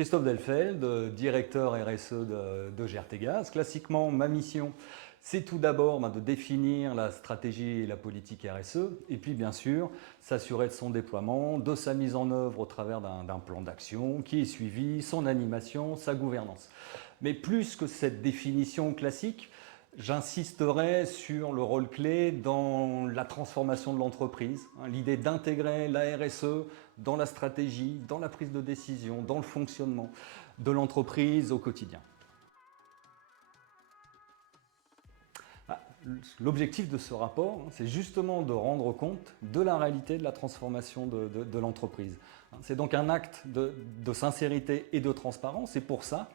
Christophe Delfeld, directeur RSE de GRT Gaz. Classiquement, ma mission, c'est tout d'abord de définir la stratégie et la politique RSE, et puis bien sûr, s'assurer de son déploiement, de sa mise en œuvre au travers d'un plan d'action qui est suivi, son animation, sa gouvernance. Mais plus que cette définition classique, j'insisterai sur le rôle clé dans la transformation de l'entreprise, l'idée d'intégrer la RSE dans la stratégie, dans la prise de décision, dans le fonctionnement de l'entreprise au quotidien. L'objectif de ce rapport, c'est justement de rendre compte de la réalité de la transformation de l'entreprise. C'est donc un acte de sincérité et de transparence, et pour ça,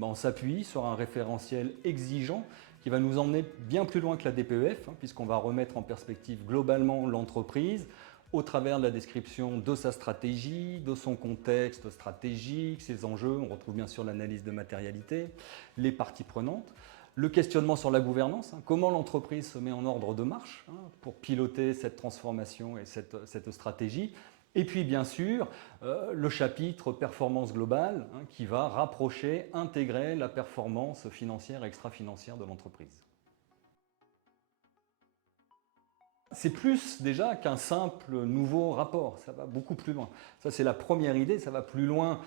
on s'appuie sur un référentiel exigeant qui va nous emmener bien plus loin que la DPEF, puisqu'on va remettre en perspective globalement l'entreprise au travers de la description de sa stratégie, de son contexte stratégique, ses enjeux. On retrouve bien sûr l'analyse de matérialité, les parties prenantes, le questionnement sur la gouvernance, comment l'entreprise se met en ordre de marche pour piloter cette transformation et cette stratégie. Et puis bien sûr, le chapitre performance globale qui va rapprocher, intégrer la performance financière et extra-financière de l'entreprise. C'est plus déjà qu'un simple nouveau rapport, ça va beaucoup plus loin. Ça c'est la première idée, ça va plus loin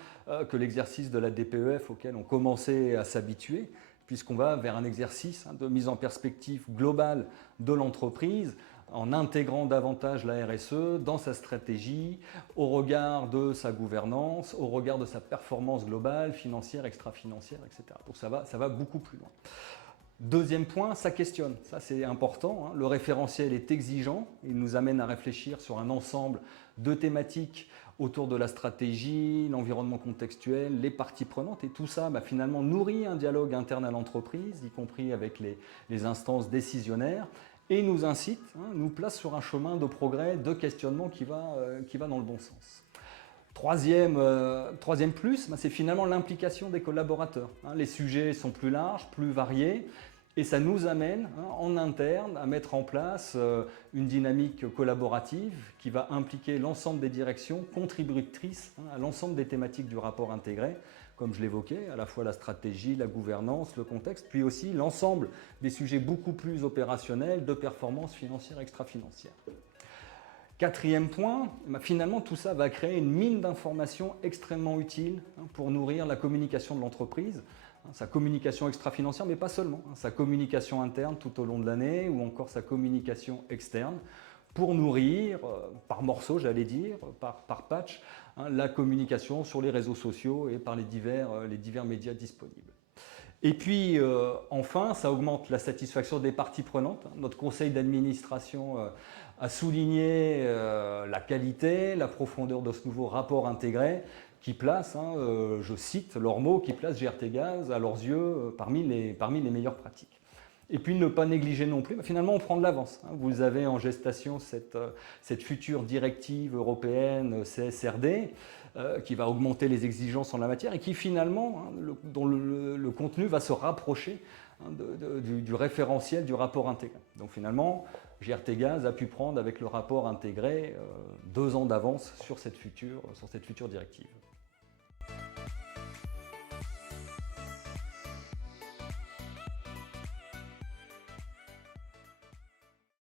que l'exercice de la DPEF auquel on commençait à s'habituer, puisqu'on va vers un exercice de mise en perspective globale de l'entreprise en intégrant davantage la RSE dans sa stratégie, au regard de sa gouvernance, au regard de sa performance globale, financière, extra-financière, etc. Donc ça va beaucoup plus loin. Deuxième point, ça questionne, ça c'est important, le référentiel est exigeant, il nous amène à réfléchir sur un ensemble de thématiques autour de la stratégie, l'environnement contextuel, les parties prenantes, et tout ça finalement nourrit un dialogue interne à l'entreprise, y compris avec les instances décisionnaires, et nous incite, nous place sur un chemin de progrès, de questionnement qui va dans le bon sens. Troisième plus, c'est finalement l'implication des collaborateurs. Les sujets sont plus larges, plus variés, et ça nous amène en interne à mettre en place une dynamique collaborative qui va impliquer l'ensemble des directions contributrices à l'ensemble des thématiques du rapport intégré, comme je l'évoquais, à la fois la stratégie, la gouvernance, le contexte, puis aussi l'ensemble des sujets beaucoup plus opérationnels de performance financière, extra-financière. Quatrième point, finalement tout ça va créer une mine d'informations extrêmement utile pour nourrir la communication de l'entreprise, sa communication extra-financière, mais pas seulement, sa communication interne tout au long de l'année ou encore sa communication externe pour nourrir, par morceaux j'allais dire, par patch, la communication sur les réseaux sociaux et par les divers médias disponibles. Et puis enfin, ça augmente la satisfaction des parties prenantes. Notre conseil d'administration a souligné la qualité, la profondeur de ce nouveau rapport intégré qui place, je cite leurs mots, qui place GRT Gaz à leurs yeux parmi les meilleures pratiques. Et puis ne pas négliger non plus, finalement on prend de l'avance. Vous avez en gestation cette future directive européenne CSRD qui va augmenter les exigences en la matière et qui finalement, dont le contenu va se rapprocher du référentiel du rapport intégré. Donc finalement, GRT Gaz a pu prendre avec le rapport intégré 2 ans d'avance sur cette future directive.